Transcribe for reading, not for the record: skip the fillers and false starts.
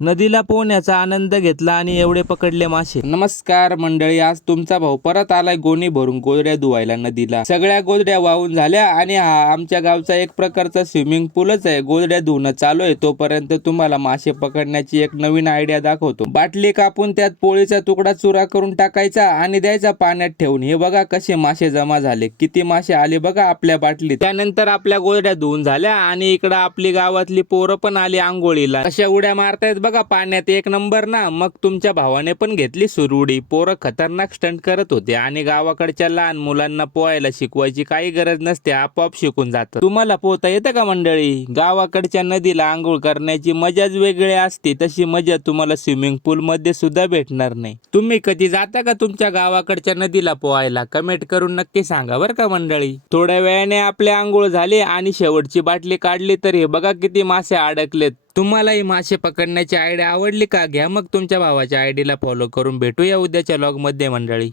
नदीला पोहण्याचा आनंद घेतला आणि एवढे पकडले मासे। नमस्कार मंडळी, आज तुमचा भाऊ परत आलाय गोणी भरून गोधड्या धुवायला नदीला। सगळ्या गोधड्या वाहून झाल्या आणि हा आमच्या गावचा एक प्रकारचा स्विमिंग पूलच आहे। गोधड्या धुवणं चालू आहे तोपर्यंत तुम्हाला मासे पकडण्याची एक नवीन आयडिया दाखवतो। बाटली कापून त्यात पोळीचा तुकडा चुरा करून टाकायचा आणि द्यायचा पाण्यात ठेवून। हे बघा कसे मासे जमा झाले, किती मासे आले बघा आपल्या बाटलीत। त्यानंतर आपल्या गोधड्या धुवून झाल्या आणि इकडं आपली गावातली पोरं पण आली आंघोळीला। अशा उड्या मारतायत बघा पाण्यात, एक नंबर ना। मग तुमच्या भावाने पण घेतली सुरउडी। पोरं खतरनाक स्टंट करत होते आणि गावाकडच्या लहान मुलांना पोहायला शिकवायची काही गरज नसते, आपोआप शिकून जातं। तुम्हाला पोहता येतं का मंडळी? गावाकडच्या नदीला आंघोळ करण्याची मजाच वेगळी असते, तशी मजा तुम्हाला स्विमिंग पूल मध्ये सुद्धा भेटणार नाही। तुम्ही कधी जाता का तुमच्या गावाकडच्या नदीला पोहायला? कमेंट करून नक्की सांगा बरं का मंडळी। थोड्या वेळाने आपले आंघोळ झाले आणि शेवटची बाटली काढली तर हे बघा किती मासे अडकलेत। तुम्हालाही मासे पकडण्याची आयडिया आवडली का? घ्या मग तुमच्या भावाच्या आयडीला फॉलो करून। भेटूया उद्याच्या व्लॉग मध्ये मंडळी।